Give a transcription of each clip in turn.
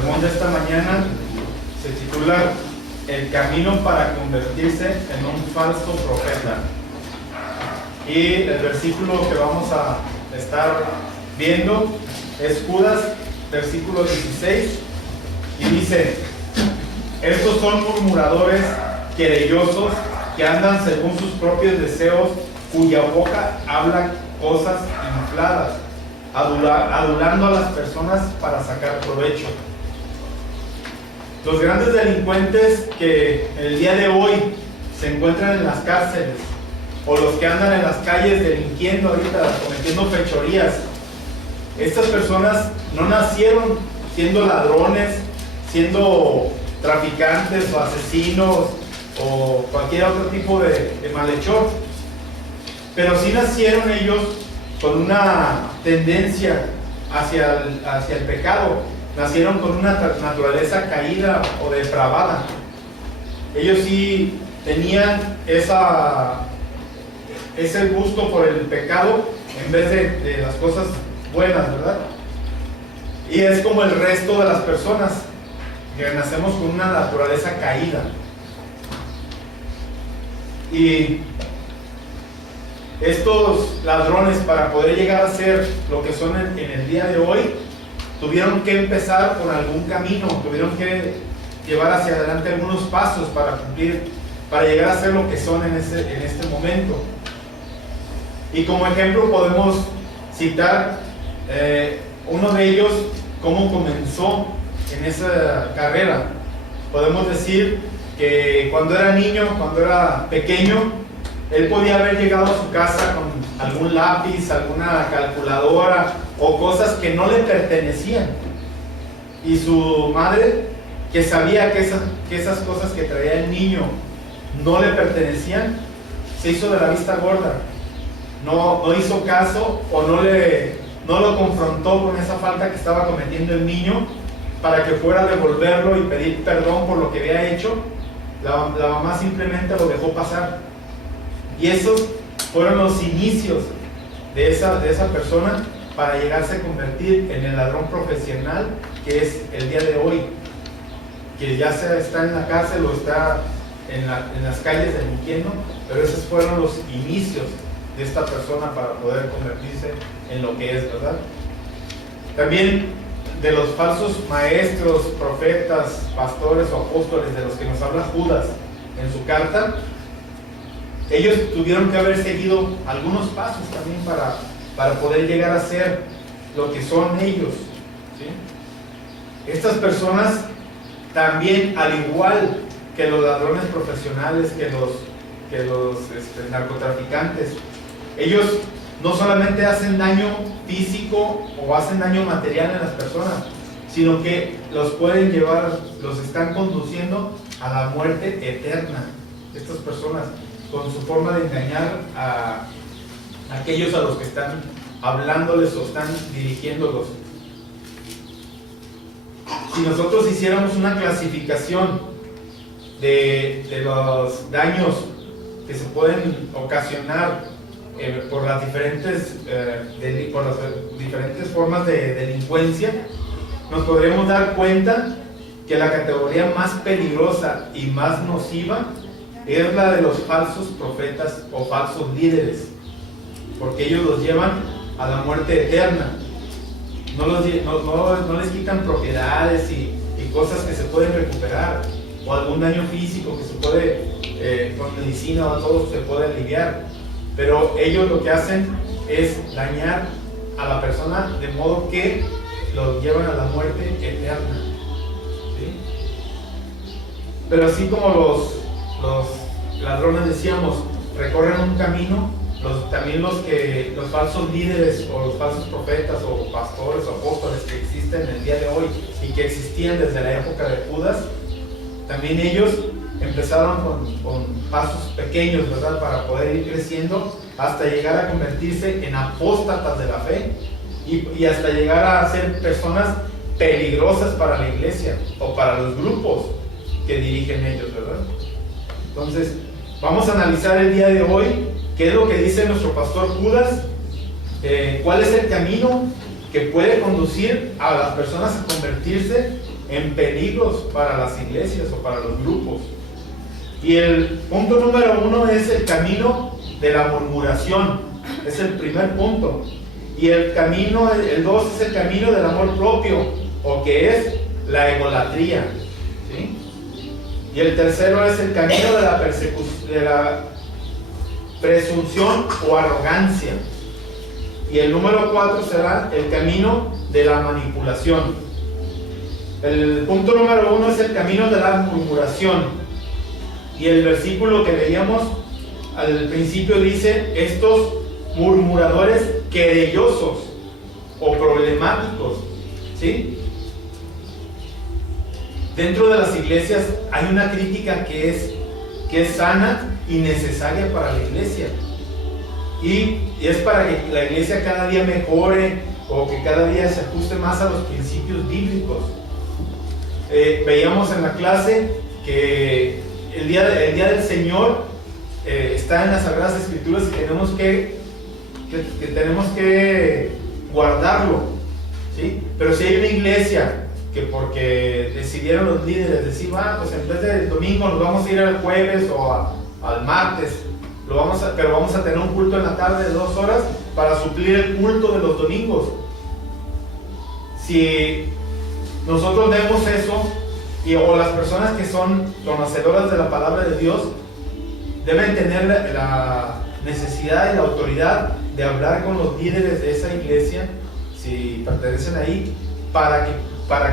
sermón de esta mañana se titula El camino para convertirse en un falso profeta. Y el versículo que vamos a estar viendo es Judas, versículo 16, y dice: estos son murmuradores, querellosos, que andan según sus propios deseos, cuya boca habla cosas infladas, adulando a las personas para sacar provecho. Los grandes delincuentes que el día de hoy se encuentran en las cárceles, o los que andan en las calles delinquiendo ahorita, cometiendo fechorías, estas personas no nacieron siendo ladrones, siendo traficantes o asesinos o cualquier otro tipo de malhechor, pero sí nacieron ellos con una tendencia hacia el pecado. Nacieron con una naturaleza caída o depravada. Ellos sí tenían ese gusto por el pecado en vez de las cosas buenas, ¿verdad? Y es como el resto de las personas, que nacemos con una naturaleza caída. Y estos ladrones, para poder llegar a ser lo que son en el día de hoy, tuvieron que empezar con algún camino, tuvieron que llevar hacia adelante algunos pasos para cumplir, para llegar a ser lo que son en este momento. Y como ejemplo podemos citar uno de ellos, cómo comenzó en esa carrera. Podemos decir que cuando era niño, cuando era pequeño, él podía haber llegado a su casa con algún lápiz, alguna calculadora o cosas que no le pertenecían. Y su madre, que sabía que esas cosas que traía el niño no le pertenecían, se hizo de la vista gorda. No hizo caso o no lo confrontó con esa falta que estaba cometiendo el niño para que fuera a devolverlo y pedir perdón por lo que había hecho. La mamá simplemente lo dejó pasar. Y esos fueron los inicios de esa persona para llegarse a convertir en el ladrón profesional que es el día de hoy, que ya sea está en la cárcel o está en las calles delinquiendo, pero esos fueron los inicios de esta persona para poder convertirse en lo que es, ¿verdad? También de los falsos maestros, profetas, pastores o apóstoles de los que nos habla Judas en su carta, ellos tuvieron que haber seguido algunos pasos también para poder llegar a ser lo que son ellos, ¿sí? Estas personas también, al igual que los ladrones profesionales, que los narcotraficantes, ellos no solamente hacen daño físico o hacen daño material en las personas, sino que los pueden llevar, los están conduciendo a la muerte eterna. Estas personas, con su forma de engañar a aquellos a los que están hablándoles o están dirigiéndolos. Si nosotros hiciéramos una clasificación de los daños que se pueden ocasionar por las diferentes formas de delincuencia, nos podremos dar cuenta que la categoría más peligrosa y más nociva es la de los falsos profetas o falsos líderes, porque ellos los llevan a la muerte eterna. No les quitan propiedades y cosas que se pueden recuperar, o algún daño físico que se puede, con medicina o todo se puede aliviar, pero ellos lo que hacen es dañar a la persona de modo que los llevan a la muerte eterna, ¿sí? Pero así como los ladrones, decíamos, recorren un camino, también los falsos líderes o los falsos profetas o pastores o apóstoles que existen en el día de hoy y que existían desde la época de Judas, también ellos empezaron con pasos pequeños, ¿verdad?, para poder ir creciendo hasta llegar a convertirse en apóstatas de la fe y hasta llegar a ser personas peligrosas para la iglesia o para los grupos que dirigen ellos, ¿verdad? Entonces, vamos a analizar el día de hoy qué es lo que dice nuestro pastor Judas, cuál es el camino que puede conducir a las personas a convertirse en peligros para las iglesias o para los grupos. Y el punto número 1 es el camino de la murmuración. Es el primer punto. Y el 2 es el camino del amor propio, o que es la egolatría, ¿sí? Y el tercero es el camino de la presunción o arrogancia. Y el número 4 será el camino de la manipulación. El punto número 1 es el camino de la murmuración. Y el versículo que leíamos al principio dice: estos murmuradores querellosos o problemáticos, ¿sí? Dentro de las iglesias hay una crítica que es sana y necesaria para la iglesia. Y es para que la iglesia cada día mejore, o que cada día se ajuste más a los principios bíblicos. Veíamos en la clase que el día del Señor está en las Sagradas Escrituras y tenemos que guardarlo, ¿sí? Pero si hay una iglesia que porque decidieron los líderes decir, pues en vez del domingo nos vamos a ir al jueves o al martes, pero vamos a tener un culto en la tarde de 2 horas para suplir el culto de los domingos. Si nosotros vemos eso, o las personas que son conocedoras de la palabra de Dios deben tener la necesidad y la autoridad de hablar con los líderes de esa iglesia, si pertenecen ahí, para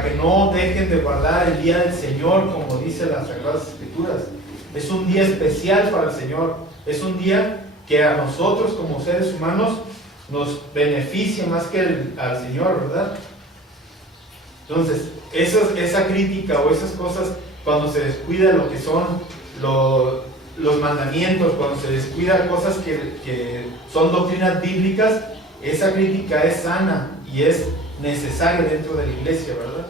que no dejen de guardar el día del Señor, como dice las Sagradas Escrituras. Es un día especial para el Señor, es un día que a nosotros como seres humanos nos beneficia más que al Señor, ¿verdad? Entonces, esa crítica o esas cosas, cuando se descuida lo que son los mandamientos, cuando se descuida cosas que son doctrinas bíblicas, esa crítica es sana y es necesaria dentro de la iglesia, ¿verdad?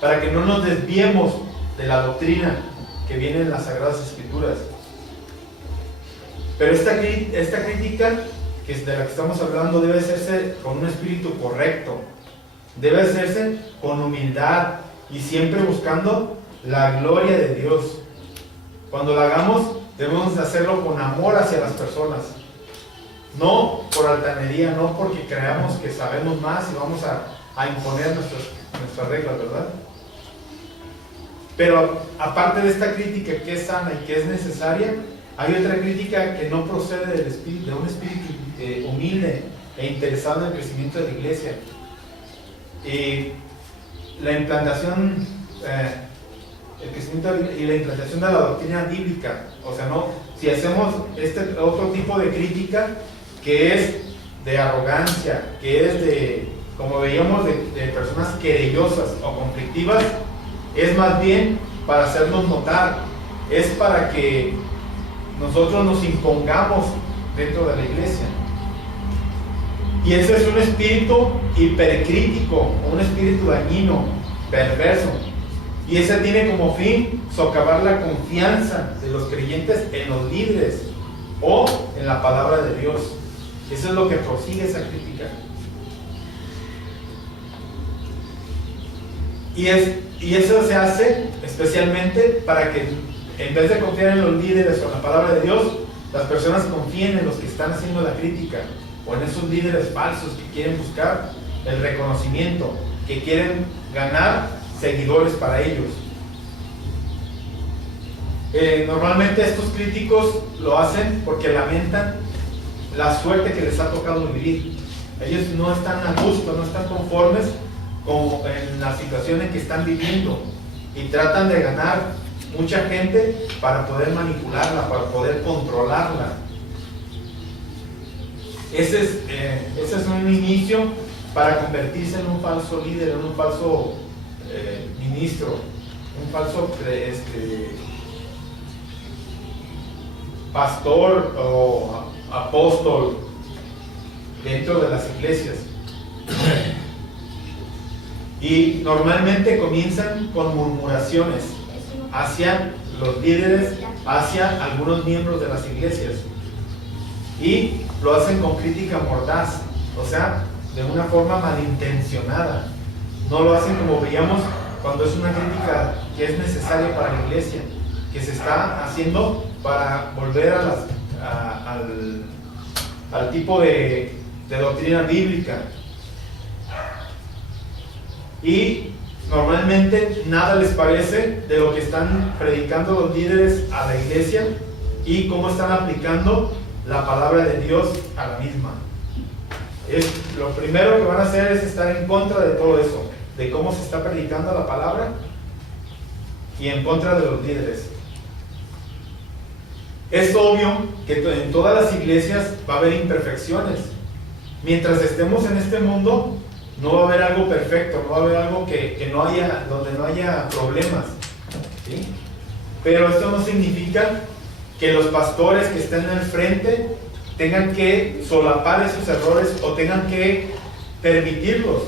Para que no nos desviemos de la doctrina que viene en las Sagradas Escrituras. Pero esta crítica que es de la que estamos hablando debe hacerse con un espíritu correcto, debe hacerse con humildad y siempre buscando la gloria de Dios. Cuando la hagamos, debemos hacerlo con amor hacia las personas, no por altanería, no porque creamos que sabemos más y vamos a imponer nuestras reglas, ¿verdad? Pero aparte de esta crítica que es sana y que es necesaria, hay otra crítica que no procede de un espíritu humilde e interesado en el crecimiento de la iglesia. La implantación, el crecimiento y la implantación de la doctrina bíblica. O sea, no, si hacemos este otro tipo de crítica que es de arrogancia, que es de, como veíamos, de personas querellosas o conflictivas, es más bien para hacernos notar, es para que nosotros nos impongamos dentro de la iglesia. Y ese es un espíritu hipercrítico, un espíritu dañino, perverso. Y ese tiene como fin socavar la confianza de los creyentes en los líderes o en la palabra de Dios. Eso es lo que prosigue esa crítica. Y eso se hace especialmente para que, en vez de confiar en los líderes o en la palabra de Dios, las personas confíen en los que están haciendo la crítica, o en esos líderes falsos que quieren buscar el reconocimiento, que quieren ganar seguidores para ellos. Normalmente estos críticos lo hacen porque lamentan la suerte que les ha tocado vivir. Ellos no están a gusto, no están conformes en la situación en que están viviendo, y tratan de ganar mucha gente para poder manipularla, para poder controlarla. Ese es un inicio para convertirse en un falso líder, en un falso ministro, un falso pastor o apóstol dentro de las iglesias. Y normalmente comienzan con murmuraciones hacia los líderes, hacia algunos miembros de las iglesias, y lo hacen con crítica mordaz, o sea, de una forma malintencionada. No lo hacen como veíamos cuando es una crítica que es necesaria para la iglesia, que se está haciendo para volver al tipo de doctrina bíblica. Y normalmente nada les parece de lo que están predicando los líderes a la iglesia y cómo están aplicando la palabra de Dios a la misma. Lo primero que van a hacer es estar en contra de todo eso, de cómo se está predicando la palabra y en contra de los líderes. Es obvio que en todas las iglesias va a haber imperfecciones. Mientras estemos en este mundo, no va a haber algo perfecto, no va a haber algo que no haya, donde no haya problemas, ¿sí? Pero esto no significa que los pastores que estén al frente tengan que solapar esos errores o tengan que permitirlos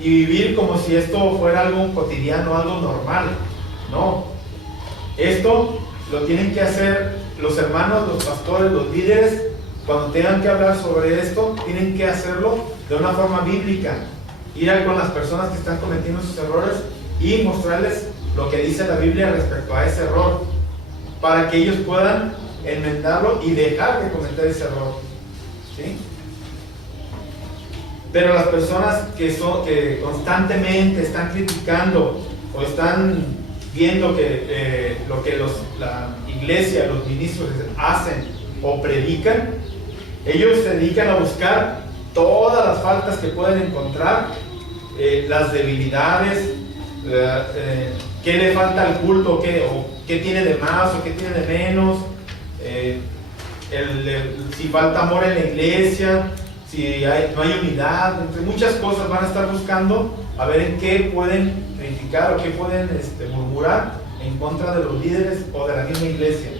y vivir como si esto fuera algo cotidiano, algo normal. No, esto lo tienen que hacer los hermanos, los pastores, los líderes. Cuando tengan que hablar sobre esto, tienen que hacerlo de una forma bíblica, ir con las personas que están cometiendo sus errores y mostrarles lo que dice la Biblia respecto a ese error, para que ellos puedan enmendarlo y dejar de cometer ese error, ¿sí? Pero las personas que constantemente están criticando o están viendo que lo que la iglesia, los ministros hacen o predican, ellos se dedican a buscar todas las faltas que pueden encontrar, las debilidades, qué le falta al culto, o qué tiene de más o qué tiene de menos, si falta amor en la iglesia, si no hay unidad, entre muchas cosas van a estar buscando a ver en qué pueden criticar o qué pueden murmurar en contra de los líderes o de la misma iglesia.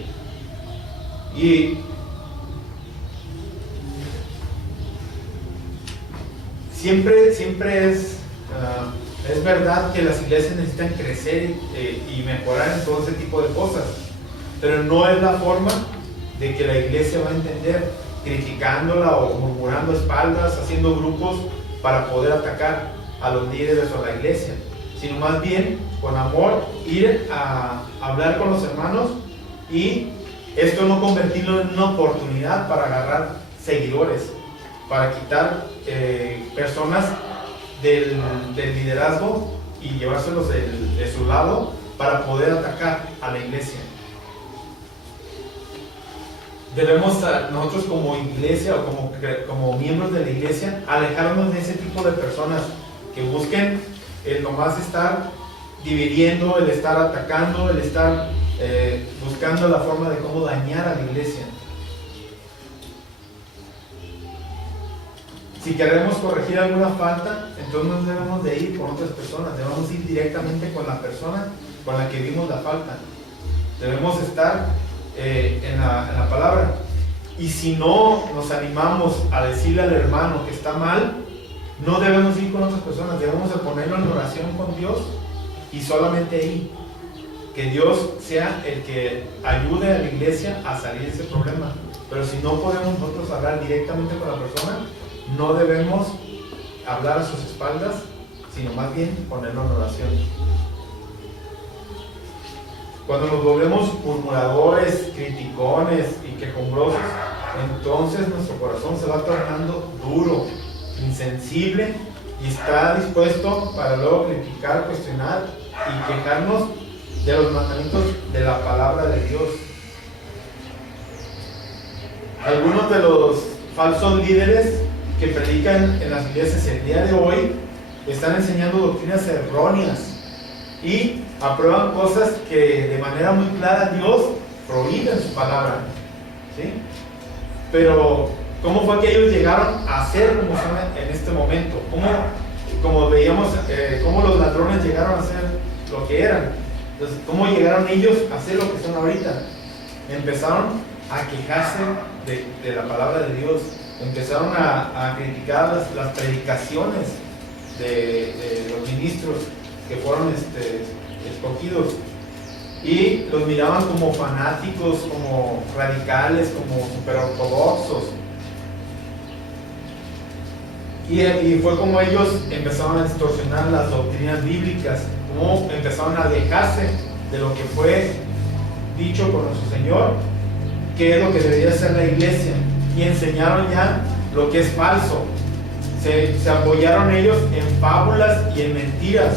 Y siempre es verdad que las iglesias necesitan crecer y mejorar en todo ese tipo de cosas, pero no es la forma de que la iglesia va a entender criticándola o murmurando espaldas, haciendo grupos para poder atacar a los líderes o a la iglesia, sino más bien con amor ir a hablar con los hermanos y esto no convertirlo en una oportunidad para agarrar seguidores, para quitar personas del liderazgo y llevárselos de su lado para poder atacar a la iglesia. Debemos nosotros como iglesia o como miembros de la iglesia alejarnos de ese tipo de personas que busquen el nomás estar dividiendo, el estar atacando, el estar buscando la forma de cómo dañar a la iglesia. Si queremos corregir alguna falta, entonces no debemos de ir con otras personas, debemos ir directamente con la persona con la que vimos la falta. Debemos estar en la palabra. Y si no nos animamos a decirle al hermano que está mal, no debemos ir con otras personas, debemos de ponerlo en oración con Dios y solamente ahí. Que Dios sea el que ayude a la iglesia a salir de ese problema. Pero si no podemos nosotros hablar directamente con la persona, no debemos hablar a sus espaldas, sino más bien ponerlo en oración. Cuando nos volvemos murmuradores, criticones y quejumbrosos, entonces nuestro corazón se va tornando duro, insensible y está dispuesto para luego criticar, cuestionar y quejarnos de los mandamientos de la palabra de Dios. Algunos de los falsos líderes que predican en las iglesias el día de hoy están enseñando doctrinas erróneas y aprueban cosas que de manera muy clara Dios prohíbe en su palabra, ¿sí? Pero ¿cómo fue que ellos llegaron a ser como son en este momento? Como veíamos, cómo los ladrones llegaron a ser lo que eran. Entonces, ¿cómo llegaron ellos a ser lo que son ahorita? Empezaron a quejarse de la palabra de Dios, empezaron a criticar las predicaciones de los ministros que fueron escogidos y los miraban como fanáticos, como radicales, como super ortodoxos. Y fue como ellos empezaron a distorsionar las doctrinas bíblicas, como empezaron a alejarse de lo que fue dicho por nuestro Señor, que es lo que debería ser la iglesia, y enseñaron ya lo que es falso. Se apoyaron ellos en fábulas y en mentiras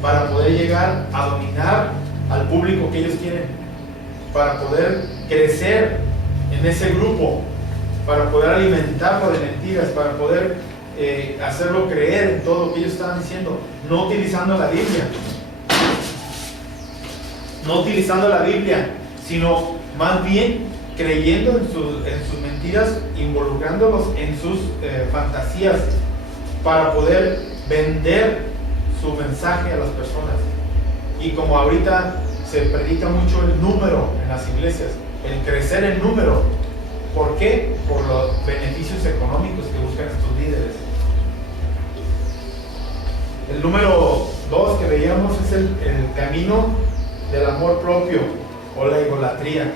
para poder llegar a dominar al público que ellos quieren, para poder crecer en ese grupo, para poder alimentarlo de mentiras, para poder hacerlo creer en todo lo que ellos estaban diciendo, no utilizando la Biblia, sino más bien creyendo en sus mentiras, involucrándolos en sus fantasías, para poder vender su mensaje a las personas. Y como ahorita se predica mucho el número en las iglesias, el crecer en número. ¿Por qué? Por los beneficios económicos que buscan estos líderes. El número 2 que veíamos es el camino del amor propio o la idolatría.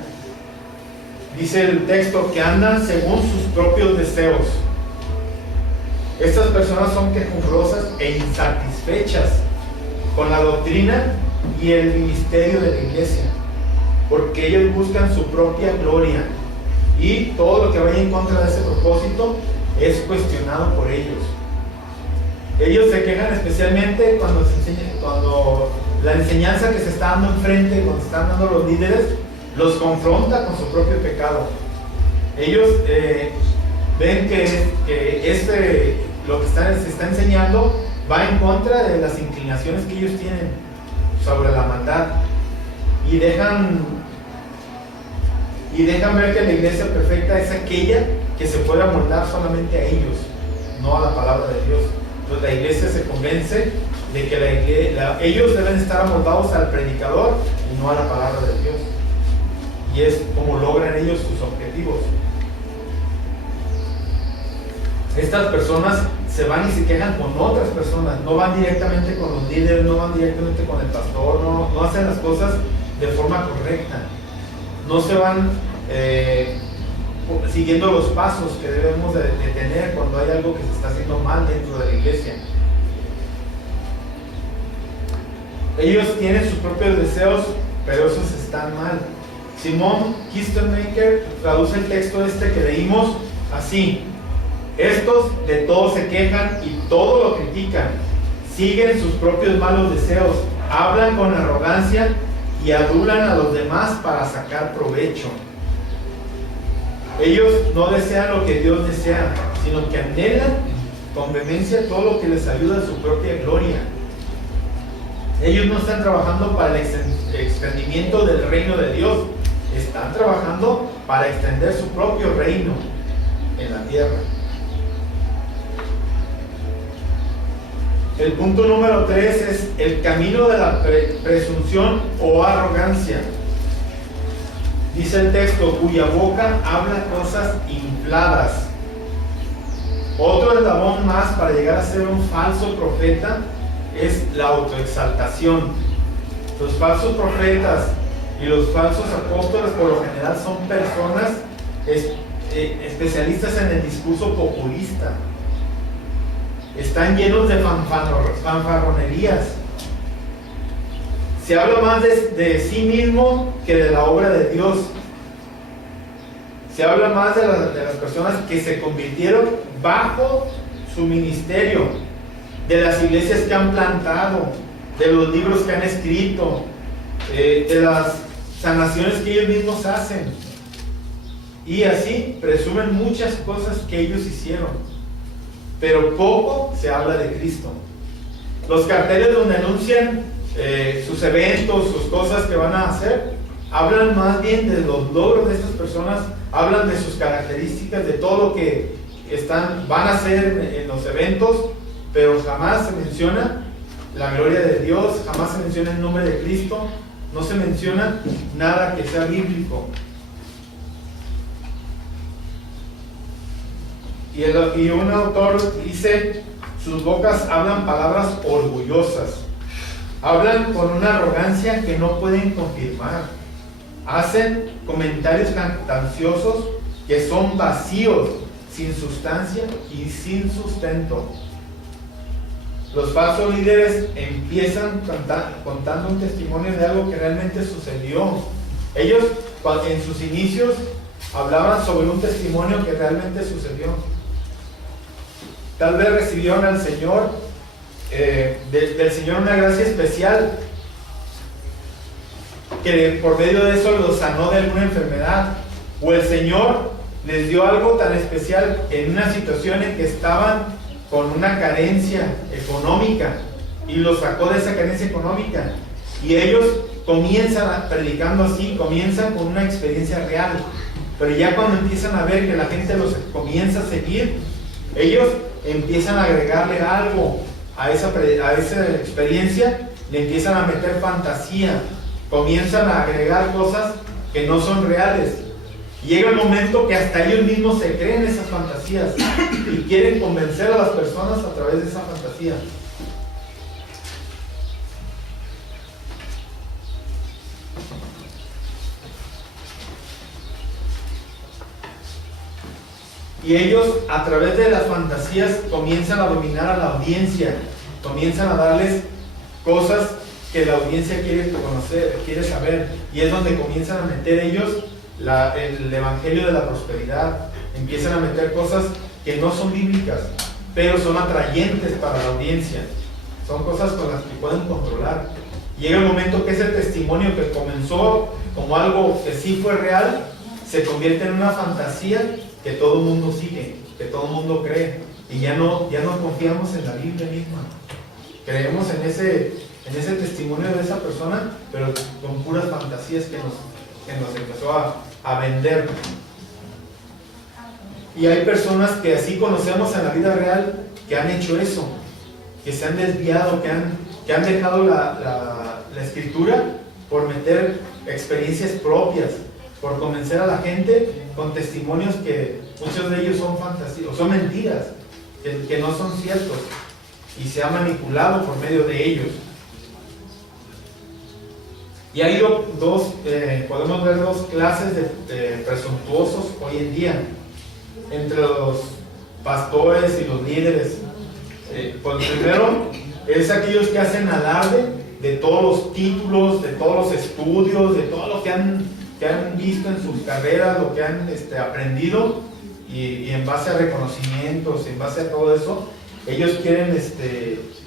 Dice el texto que andan según sus propios deseos. Estas personas son quejumbrosas e insatisfechas con la doctrina y el ministerio de la iglesia, porque ellos buscan su propia gloria, y todo lo que vaya en contra de ese propósito es cuestionado por ellos. Ellos se quejan especialmente cuando la enseñanza que se está dando enfrente, cuando se están dando los líderes, los confronta con su propio pecado. Ellos ven que lo que se está enseñando va en contra de las inclinaciones que ellos tienen sobre la maldad, y dejan ver que la iglesia perfecta es aquella que se puede amoldar solamente a ellos, no a la palabra de Dios. Entonces la iglesia se convence de que ellos deben estar amoldados al predicador y no a la palabra de Dios, y es como logran ellos sus objetivos. Estas personas se van y se quejan con otras personas, no van directamente con los líderes, no van directamente con el pastor, no hacen las cosas de forma correcta, no se van siguiendo los pasos que debemos de tener cuando hay algo que se está haciendo mal dentro de la iglesia. Ellos tienen sus propios deseos, pero esos están mal. Simon Kistemaker traduce el texto que leímos así: estos de todo se quejan y todo lo critican, siguen sus propios malos deseos, hablan con arrogancia y adulan a los demás para sacar provecho. Ellos no desean lo que Dios desea, sino que anhelan con vehemencia todo lo que les ayuda a su propia gloria. Ellos no están trabajando para el extendimiento del reino de Dios, están trabajando para extender su propio reino en la tierra. El punto número 3 es el camino de la presunción o arrogancia. Dice el texto, cuya boca habla cosas infladas. Otro eslabón más para llegar a ser un falso profeta es la autoexaltación. Los falsos profetas y los falsos apóstoles por lo general son personas especialistas en el discurso populista. Están llenos de fanfarronerías. Se habla más de sí mismo que de la obra de Dios. Se habla más de las personas que se convirtieron bajo su ministerio, de las iglesias que han plantado, de los libros que han escrito, de las sanaciones que ellos mismos hacen. Y así presumen muchas cosas que ellos hicieron, pero poco se habla de Cristo. Los carteles donde anuncian sus eventos, sus cosas que van a hacer, hablan más bien de los logros de estas personas, hablan de sus características, de todo lo que van a hacer en los eventos, pero jamás se menciona la gloria de Dios, jamás se menciona el nombre de Cristo, no se menciona nada que sea bíblico. Y un autor dice, sus bocas hablan palabras orgullosas, hablan con una arrogancia que no pueden confirmar, hacen comentarios jactanciosos que son vacíos, sin sustancia y sin sustento. Los falsos líderes empiezan contando un testimonio de algo que realmente sucedió. Ellos en sus inicios hablaban sobre un testimonio que realmente sucedió. Tal vez recibieron al Señor, del Señor una gracia especial, que por medio de eso los sanó de alguna enfermedad, o el Señor les dio algo tan especial en una situación en que estaban con una carencia económica y los sacó de esa carencia económica, y ellos comienzan predicando así, comienzan con una experiencia real, pero ya cuando empiezan a ver que la gente los comienza a seguir, ellos empiezan a agregarle algo a esa experiencia, le empiezan a meter fantasía, comienzan a agregar cosas que no son reales. Llega el momento que hasta ellos mismos se creen esas fantasías y quieren convencer a las personas a través de esa fantasía. Y ellos, a través de las fantasías, comienzan a dominar a la audiencia, comienzan a darles cosas que la audiencia quiere conocer, quiere saber, y es donde comienzan a meter ellos el evangelio de la prosperidad. Empiezan a meter cosas que no son bíblicas, pero son atrayentes para la audiencia, son cosas con las que pueden controlar. Llega el momento que ese testimonio que comenzó como algo que sí fue real, se convierte en una fantasía que todo el mundo sigue, que todo el mundo cree, y ya no confiamos en la Biblia misma. Creemos en ese testimonio de esa persona, pero con puras fantasías que nos empezó a vender. Y hay personas que así conocemos en la vida real que han hecho eso, que se han desviado, que han dejado la escritura por meter experiencias propias, por convencer a la gente con testimonios que muchos de ellos son fantasías, o son mentiras, que no son ciertos, y se ha manipulado por medio de ellos. Y hay podemos ver dos clases de presuntuosos hoy en día, entre los pastores y los líderes. Pues primero es aquellos que hacen alarde de todos los títulos, de todos los estudios, de todo lo que han visto en sus carreras, lo que han aprendido, y en base a reconocimientos, en base a todo eso, ellos quieren,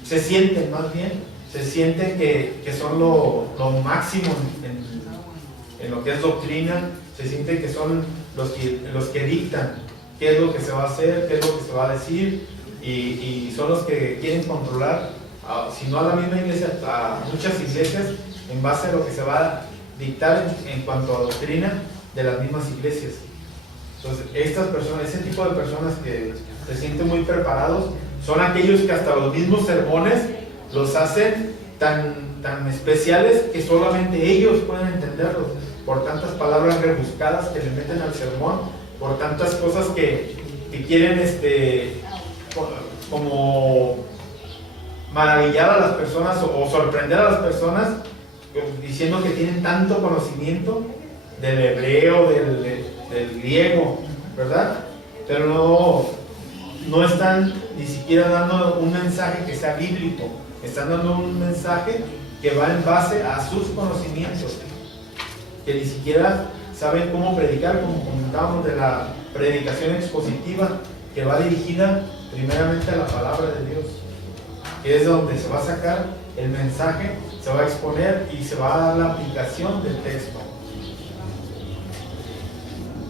se sienten que son lo máximo en lo que es doctrina, se sienten que son los que dictan qué es lo que se va a hacer, qué es lo que se va a decir, y son los que quieren controlar, si no a la misma iglesia, a muchas iglesias, en base a lo que se va a dictar en cuanto a doctrina de las mismas iglesias. Entonces, estas personas, ese tipo de personas que se sienten muy preparados, son aquellos que hasta los mismos sermones los hacen tan especiales que solamente ellos pueden entenderlos, por tantas palabras rebuscadas que le meten al sermón, por tantas cosas que quieren como maravillar a las personas o sorprender a las personas, diciendo que tienen tanto conocimiento del hebreo, del griego, ¿verdad? Pero no están ni siquiera dando un mensaje que sea bíblico, están dando un mensaje que va en base a sus conocimientos, que ni siquiera saben cómo predicar, como comentábamos de la predicación expositiva, que va dirigida primeramente a la palabra de Dios, que es donde se va a sacar el mensaje, se va a exponer y se va a dar la aplicación del texto.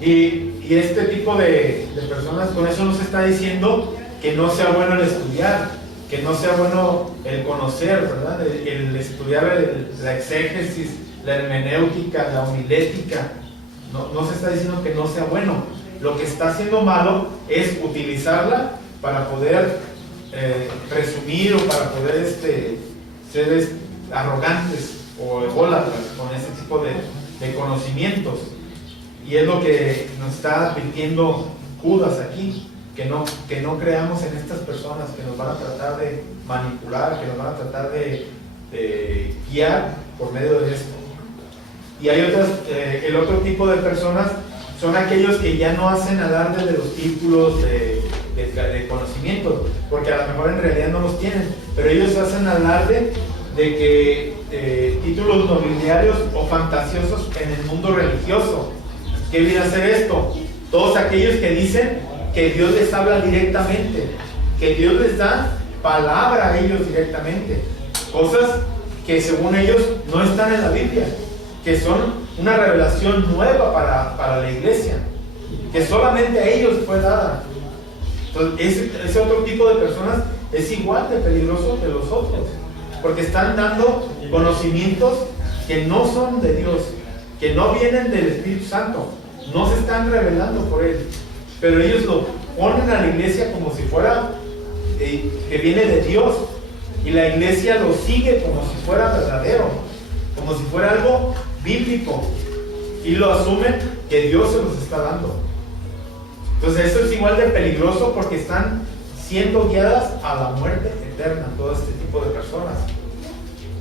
Y este tipo de personas, con eso nos está diciendo que no sea bueno el estudiar, que no sea bueno el conocer, ¿verdad? El estudiar la exégesis, la hermenéutica, la homilética. No se está diciendo que no sea bueno. Lo que está haciendo malo es utilizarla para poder presumir o para poder ser arrogantes o ególatras con ese tipo de conocimientos. Y es lo que nos está advirtiendo Judas aquí, que no creamos en estas personas que nos van a tratar de manipular, que nos van a tratar de guiar por medio de esto. Y hay el otro tipo de personas son aquellos que ya no hacen alarde de los títulos de conocimiento, porque a lo mejor en realidad no los tienen, pero ellos hacen alarde de que títulos nobiliarios o fantasiosos en el mundo religioso. ¿Qué viene a hacer esto? Todos aquellos que dicen que Dios les habla directamente, que Dios les da palabra a ellos directamente, cosas que según ellos no están en la Biblia, que son una revelación nueva para la iglesia, que solamente a ellos fue dada. Entonces, ese otro tipo de personas es igual de peligroso que los otros, porque están dando conocimientos que no son de Dios, que no vienen del Espíritu Santo, no se están revelando por Él, pero ellos lo ponen a la iglesia como si fuera que viene de Dios, y la iglesia lo sigue como si fuera verdadero, como si fuera algo bíblico, y lo asumen que Dios se los está dando. Entonces eso es igual de peligroso, porque están siendo guiadas a la muerte eterna todo este tipo de personas.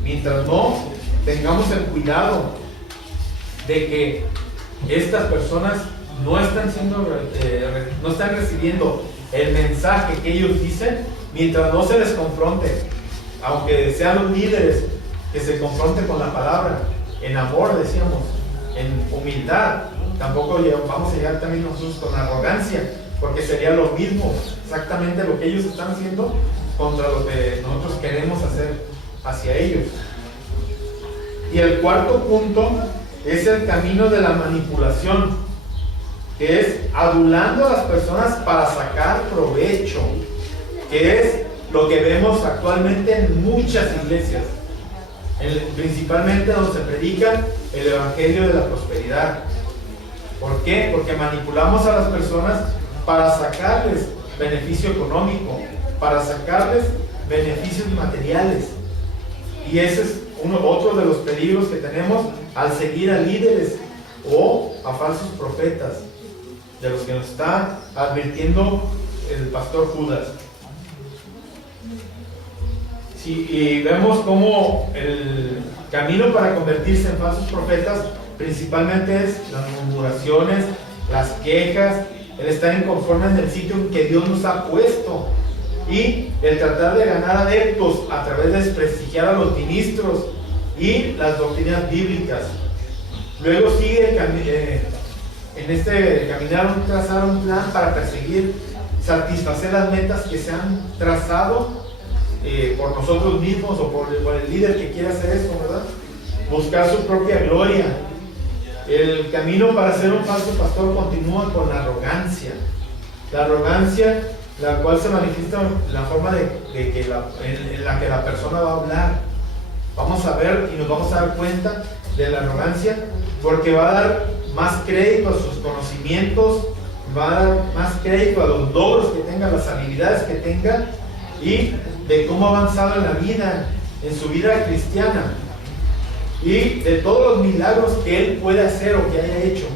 Mientras no tengamos el cuidado de que estas personas no están no están recibiendo el mensaje que ellos dicen, mientras no se les confronte, aunque sean los líderes, que se confronten con la palabra, en amor, decíamos, en humildad. Tampoco vamos a llegar también nosotros con arrogancia, porque sería lo mismo, exactamente lo que ellos están haciendo contra lo que nosotros queremos hacer hacia ellos. Y el cuarto punto es el camino de la manipulación, que es adulando a las personas para sacar provecho, que es lo que vemos actualmente en muchas iglesias, principalmente donde se predica el evangelio de la prosperidad. ¿Por qué? Porque manipulamos a las personas para sacarles beneficio económico, para sacarles beneficios materiales. Y ese es otro de los peligros que tenemos al seguir a líderes o a falsos profetas, de los que nos está advirtiendo el pastor Judas. Sí, y vemos cómo el camino para convertirse en falsos profetas principalmente es las murmuraciones, las quejas, el estar inconforme en el sitio en que Dios nos ha puesto, y el tratar de ganar adeptos a través de desprestigiar a los ministros y las doctrinas bíblicas. Luego sigue en este caminar trazar un plan para perseguir, satisfacer las metas que se han trazado por nosotros mismos o por el líder que quiera hacer eso, ¿verdad? Buscar su propia gloria. El camino para ser un falso pastor continúa con la arrogancia. La arrogancia, la cual se manifiesta en la forma en la que la persona va a hablar. Vamos a ver y nos vamos a dar cuenta de la arrogancia, porque va a dar más crédito a sus conocimientos, va a dar más crédito a los logros que tenga, las habilidades que tenga, y de cómo ha avanzado en la vida, en su vida cristiana, y de todos los milagros que él puede hacer o que haya hecho.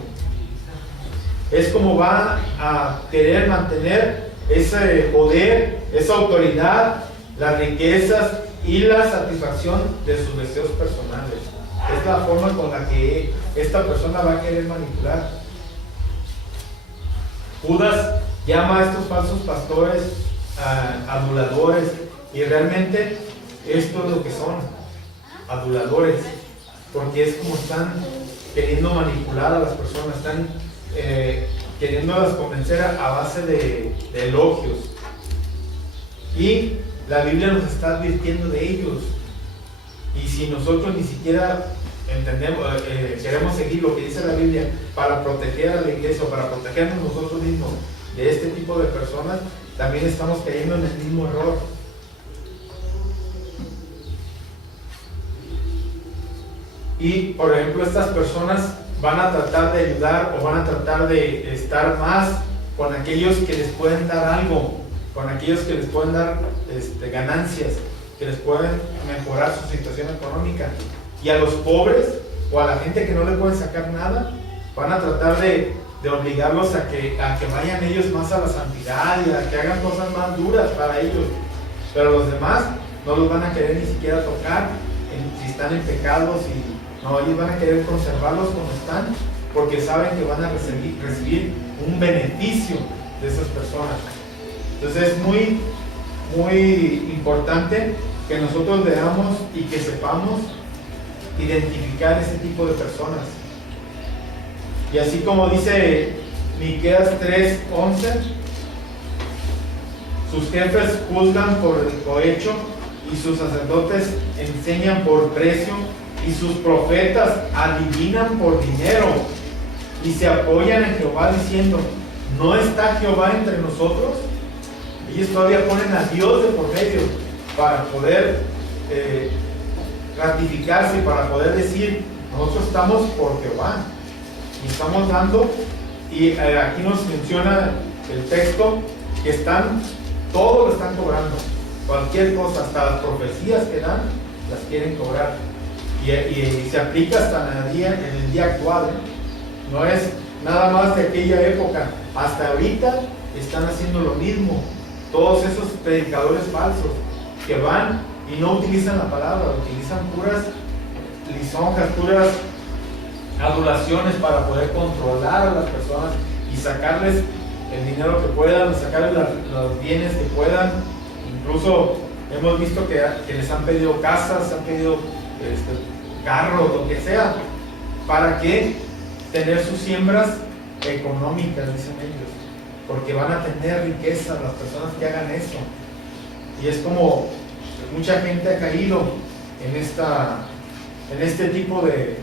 Es como va a querer mantener ese poder, esa autoridad, las riquezas y la satisfacción de sus deseos personales. Es la forma con la que esta persona va a querer manipular. Judas llama a estos falsos pastores aduladores, y realmente esto es lo que son, aduladores, porque es como están queriendo manipular a las personas, están queriéndolas convencer a base de elogios. Y la Biblia nos está advirtiendo de ellos, y si nosotros ni siquiera entendemos, queremos seguir lo que dice la Biblia para proteger a la iglesia o para protegernos nosotros mismos de este tipo de personas, también estamos cayendo en el mismo error. Y por ejemplo, estas personas van a tratar de ayudar o van a tratar de estar más con aquellos que les pueden dar algo, con aquellos que les pueden dar ganancias, que les pueden mejorar su situación económica. Y a los pobres o a la gente que no le pueden sacar nada, van a tratar de obligarlos a que vayan ellos más a la santidad y a que hagan cosas más duras para ellos. Pero los demás no los van a querer ni siquiera tocar si están en pecados, y no, ellos van a querer conservarlos como están porque saben que van a recibir un beneficio de esas personas. Entonces es muy, muy importante que nosotros veamos y que sepamos identificar ese tipo de personas. Y así como dice Miqueas 3:11, sus jefes juzgan por el cohecho y sus sacerdotes enseñan por precio y sus profetas adivinan por dinero y se apoyan en Jehová diciendo, ¿no está Jehová entre nosotros? Ellos todavía ponen a Dios de por medio para poder ratificarse, para poder decir, nosotros estamos por Jehová y estamos dando. Y aquí nos menciona el texto que todo lo están cobrando, cualquier cosa, hasta las profecías que dan las quieren cobrar, y se aplica hasta en el día actual, no es nada más de aquella época, hasta ahorita están haciendo lo mismo. Todos esos predicadores falsos que van y no utilizan la palabra, utilizan puras lisonjas, puras adulaciones para poder controlar a las personas y sacarles el dinero que puedan, sacarles los bienes que puedan. Incluso hemos visto que les han pedido casas, han pedido carros, lo que sea, para que tener sus siembras económicas, dicen ellos, porque van a tener riqueza las personas que hagan eso. Y es como mucha gente ha caído en este tipo de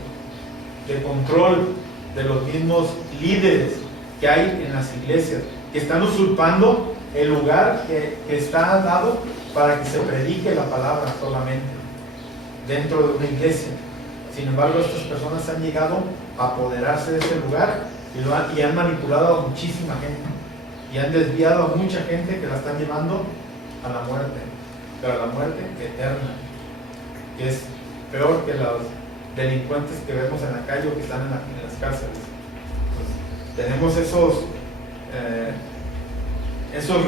control de los mismos líderes que hay en las iglesias, que están usurpando el lugar que está dado para que se predique la palabra solamente dentro de una iglesia. Sin embargo, estas personas han llegado a apoderarse de ese lugar y han manipulado a muchísima gente y han desviado a mucha gente que la están llevando a la muerte, pero a la muerte eterna, que es peor que los delincuentes que vemos en la calle o que están en las cárceles. Entonces, tenemos esos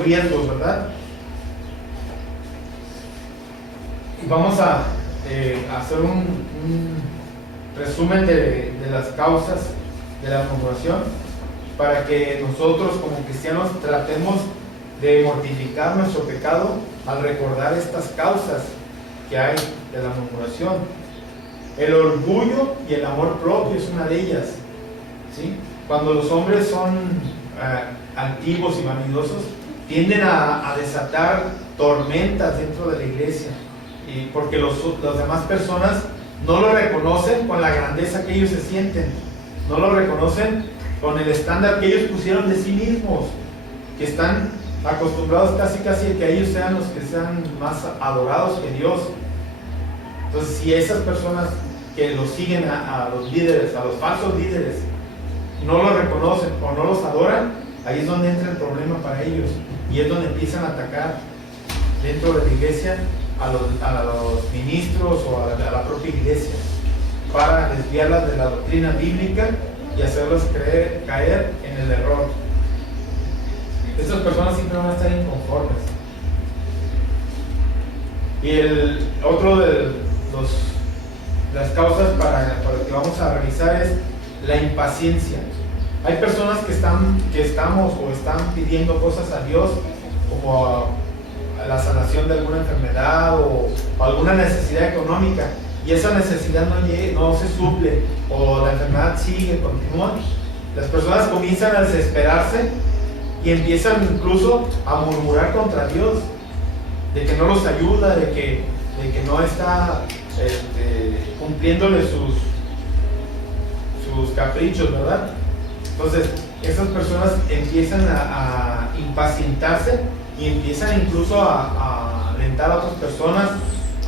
riesgos, ¿verdad? Y vamos a hacer un resumen de las causas de la murmuración, para que nosotros como cristianos tratemos de mortificar nuestro pecado al recordar estas causas que hay de la murmuración. El orgullo y el amor propio es una de ellas, ¿sí? Cuando los hombres son altivos y vanidosos, tienden a desatar tormentas dentro de la iglesia, y porque las demás personas no lo reconocen con la grandeza que ellos se sienten, no lo reconocen con el estándar que ellos pusieron de sí mismos, que están acostumbrados casi a que ellos sean los que sean más adorados que Dios. Entonces, si esas personas que los siguen a los líderes, a los falsos líderes, no los reconocen o no los adoran, ahí es donde entra el problema para ellos, y es donde empiezan a atacar dentro de la iglesia a los ministros o a la propia iglesia, para desviarlas de la doctrina bíblica y hacerlas caer en el error. Estas personas siempre van a estar inconformes. Y el otro de las causas para que vamos a revisar es la impaciencia. Hay personas que están pidiendo cosas a Dios, como la sanación de alguna enfermedad o alguna necesidad económica, y esa necesidad no se suple, o la enfermedad continúa. Las personas comienzan a desesperarse y empiezan incluso a murmurar contra Dios, de que no los ayuda, de que no está cumpliéndole sus caprichos, ¿verdad? Entonces, esas personas empiezan a impacientarse y empiezan incluso a alentar a otras personas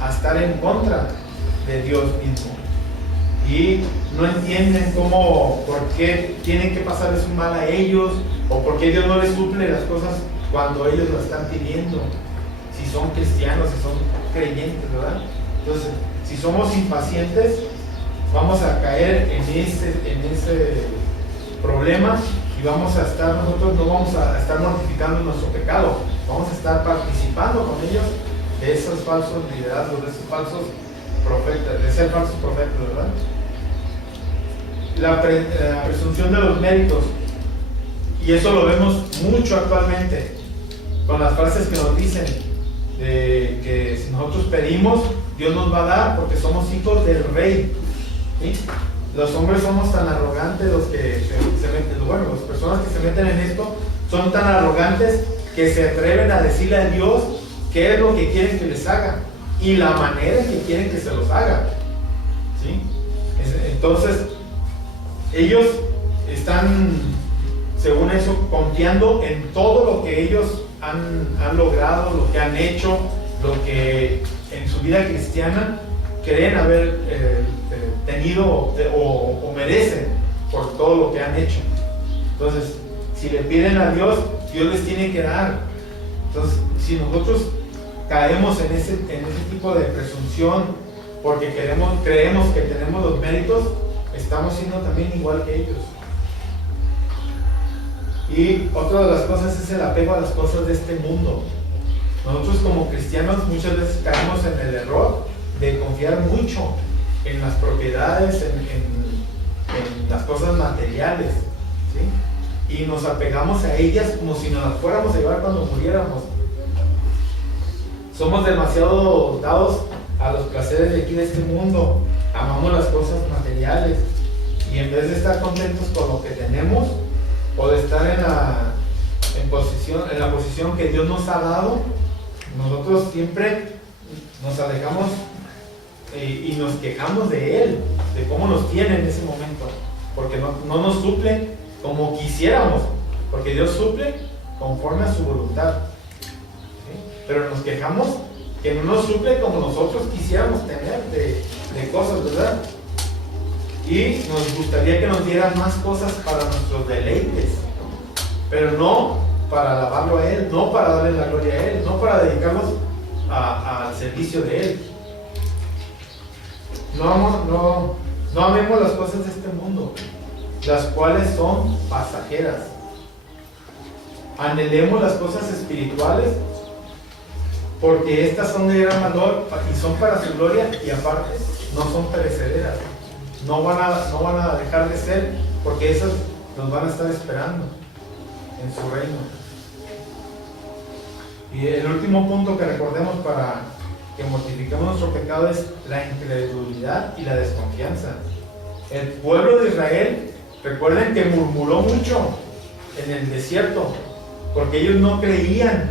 a estar en contra de Dios mismo, y no entienden por qué tienen que pasarles un mal a ellos, o por qué Dios no les suple las cosas cuando ellos lo están pidiendo, si son cristianos, si son creyentes, ¿verdad? Entonces, si somos impacientes, vamos a caer en ese problema, y nosotros no vamos a estar mortificando nuestro pecado, vamos a estar participando con ellos de esos falsos liderazgos, de esos falsos profetas, de ser falsos profetas, ¿verdad? la presunción de los méritos. Y eso lo vemos mucho actualmente con las frases que nos dicen de que si nosotros pedimos, Dios nos va a dar porque somos hijos del rey, ¿sí? Los hombres somos tan arrogantes, los que se meten, bueno, las personas que se meten en esto son tan arrogantes que se atreven a decirle a Dios qué es lo que quieren que les haga y la manera en que quieren que se los haga, ¿sí? Entonces ellos están, según eso, confiando en todo lo que ellos han logrado, lo que han hecho, lo que en su vida cristiana creen haber tenido o merecen por todo lo que han hecho. Entonces, si le piden a Dios, Dios les tiene que dar. Entonces, si nosotros caemos en ese tipo de presunción porque creemos que tenemos los méritos, estamos siendo también igual que ellos. Y otra de las cosas es el apego a las cosas de este mundo. Nosotros como cristianos muchas veces caemos en el error de confiar mucho en las propiedades, en las cosas materiales, ¿sí? Y nos apegamos a ellas como si nos las fuéramos a llevar cuando muriéramos. Somos demasiado dados a los placeres de aquí de este mundo, amamos las cosas materiales y en vez de estar contentos con lo que tenemos o de estar en la posición que Dios nos ha dado, nosotros siempre nos alejamos y nos quejamos de Él, de cómo nos tiene en ese momento, porque no nos suple como quisiéramos, porque Dios suple conforme a su voluntad, ¿sí? Pero nos quejamos que no nos suple como nosotros quisiéramos tener de cosas, ¿verdad? Y nos gustaría que nos dieran más cosas para nuestros deleites, pero no para alabarlo a Él, no para darle la gloria a Él, no para dedicarnos al servicio de Él. No amemos las cosas de este mundo, las cuales son pasajeras. Anhelemos las cosas espirituales, porque estas son de gran valor y son para su gloria, y aparte no son perecederas. No van a dejar de ser, porque esas nos van a estar esperando en su reino. Y el último punto que recordemos para que mortifiquemos nuestro pecado es la incredulidad y la desconfianza. El pueblo de Israel, recuerden que murmuró mucho en el desierto, porque ellos no creían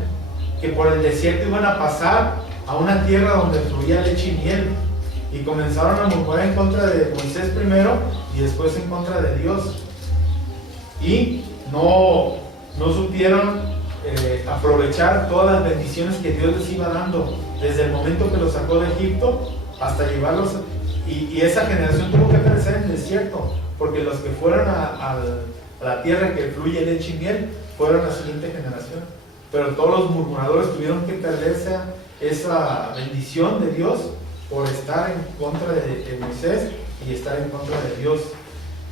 que por el desierto iban a pasar a una tierra donde fluía leche y miel. Y comenzaron a murmurar en contra de Moisés primero y después en contra de Dios. Y no supieron aprovechar todas las bendiciones que Dios les iba dando desde el momento que los sacó de Egipto hasta llevarlos. Y esa generación tuvo que perecer en el desierto, porque los que fueron a la tierra que fluye leche y miel fueron la siguiente generación. Pero todos los murmuradores tuvieron que perderse esa bendición de Dios por estar en contra de Moisés y estar en contra de Dios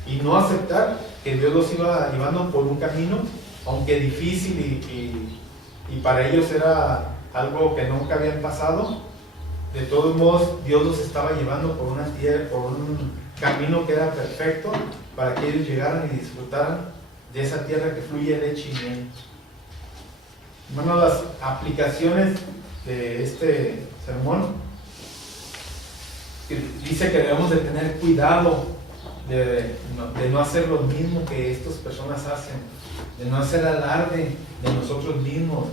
y no aceptar que Dios los iba llevando por un camino, aunque difícil y para ellos era algo que nunca habían pasado. De todos modos, Dios los estaba llevando por una tierra, por un camino que era perfecto para que ellos llegaran y disfrutaran de esa tierra que fluye leche y miel. Bueno, las aplicaciones de este sermón dice que debemos de tener cuidado de no hacer lo mismo que estas personas hacen, de no hacer alarde de nosotros mismos,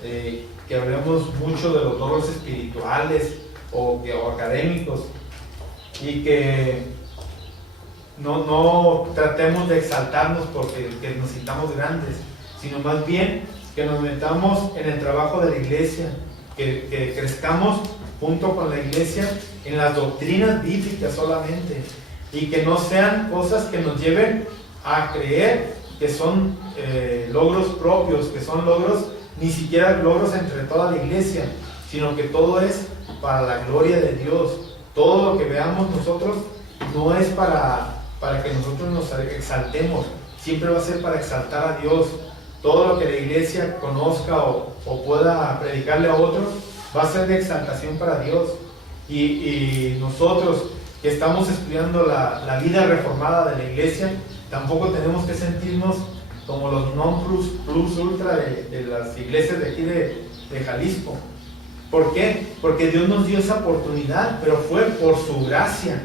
que hablemos mucho de los logros espirituales o académicos, y que no tratemos de exaltarnos porque que nos sintamos grandes, sino más bien que nos metamos en el trabajo de la iglesia, que crezcamos junto con la iglesia en las doctrinas bíblicas solamente, y que no sean cosas que nos lleven a creer que son logros propios, que son logros, ni siquiera logros entre toda la iglesia, sino que todo es para la gloria de Dios. Todo lo que veamos nosotros no es para que nosotros nos exaltemos, siempre va a ser para exaltar a Dios. Todo lo que la iglesia conozca o pueda predicarle a otros va a ser de exaltación para Dios. Y nosotros que estamos estudiando la vida reformada de la iglesia, tampoco tenemos que sentirnos como los non plus ultra de las iglesias de aquí de Jalisco. ¿Por qué? Porque Dios nos dio esa oportunidad, pero fue por su gracia.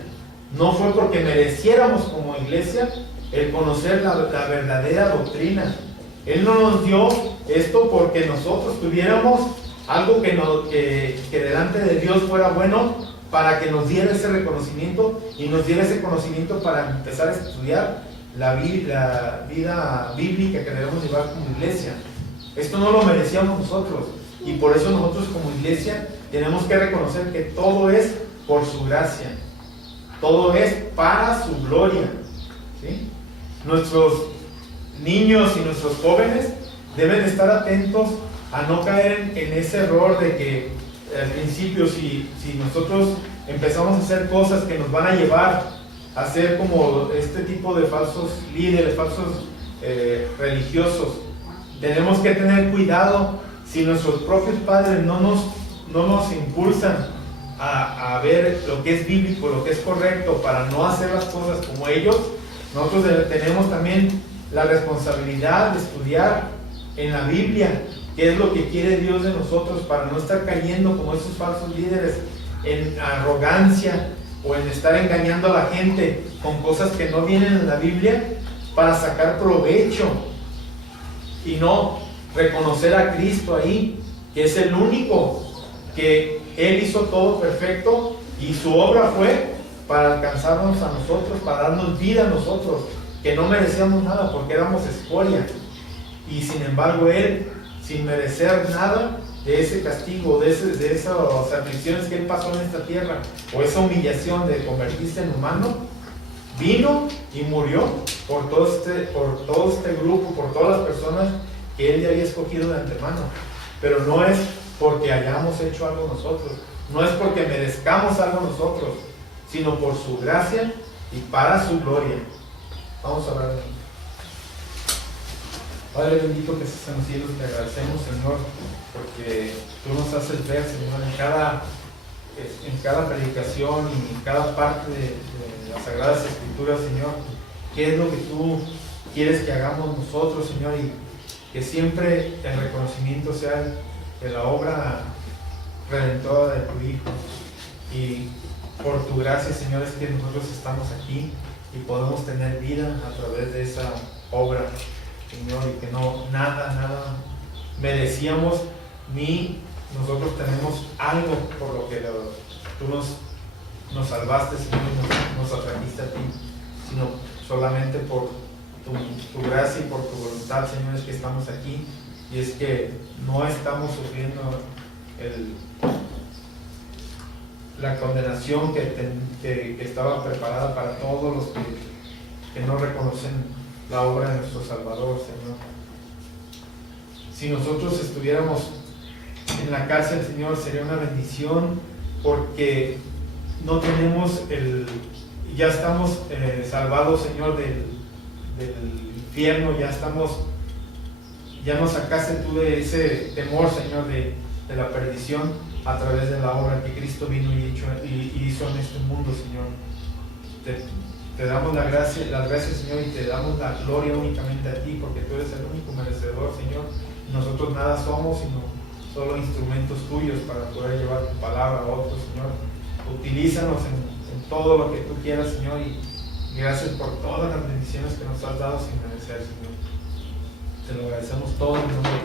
No fue porque mereciéramos como iglesia el conocer la verdadera doctrina. Él no nos dio esto porque nosotros tuviéramos algo que delante de Dios fuera bueno, para que nos diera ese reconocimiento y nos diera ese conocimiento para empezar a estudiar la vida bíblica que debemos llevar como iglesia. Esto no lo merecíamos nosotros, y por eso nosotros como iglesia tenemos que reconocer que todo es por su gracia, todo es para su gloria, ¿sí? Nuestros niños y nuestros jóvenes deben estar atentos a no caer en ese error de que al principio si nosotros empezamos a hacer cosas que nos van a llevar a ser como este tipo de falsos líderes, falsos religiosos, tenemos que tener cuidado. Si nuestros propios padres no nos impulsan a ver lo que es bíblico, lo que es correcto, para no hacer las cosas como ellos, nosotros tenemos también la responsabilidad de estudiar en la Biblia qué es lo que quiere Dios de nosotros, para no estar cayendo como esos falsos líderes en arrogancia o en estar engañando a la gente con cosas que no vienen en la Biblia para sacar provecho y no reconocer a Cristo ahí, que es el único, que Él hizo todo perfecto y su obra fue para alcanzarnos a nosotros, para darnos vida a nosotros, que no merecíamos nada porque éramos escoria, y sin embargo Él, sin merecer nada de ese castigo, de esas aflicciones que Él pasó en esta tierra, o esa humillación de convertirse en humano, vino y murió por todo este grupo, por todas las personas que Él ya había escogido de antemano. Pero no es porque hayamos hecho algo nosotros, no es porque merezcamos algo nosotros, sino por su gracia y para su gloria. Vamos a orar. Padre bendito que estás en los cielos, te agradecemos, Señor, porque tú nos haces ver, Señor, en cada predicación y en cada parte de las Sagradas Escrituras, Señor, qué es lo que tú quieres que hagamos nosotros, Señor, y que siempre el reconocimiento sea de la obra redentora de tu Hijo. Y por tu gracia, Señor, es que nosotros estamos aquí y podemos tener vida a través de esa obra, Señor, y que nada merecíamos, ni nosotros tenemos algo por lo que tú nos salvaste, Señor, y nos atrajiste a ti, sino solamente por tu gracia y por tu voluntad, Señor, es que estamos aquí, y es que no estamos sufriendo la condenación que estaba preparada para todos los que no reconocen la obra de nuestro Salvador, Señor. Si nosotros estuviéramos en la cárcel, Señor, sería una bendición, porque no tenemos ya estamos salvados, Señor, del infierno, ya nos sacaste tú de ese temor, Señor, de la perdición, a través de la obra que Cristo vino y hizo en este mundo, Señor. Te damos las gracias, Señor, y te damos la gloria únicamente a ti, porque tú eres el único merecedor, Señor. Nosotros nada somos, sino solo instrumentos tuyos para poder llevar tu palabra a otros, Señor. Utilízanos en todo lo que tú quieras, Señor, y gracias por todas las bendiciones que nos has dado sin merecer, Señor. Te lo agradecemos todo en el nombre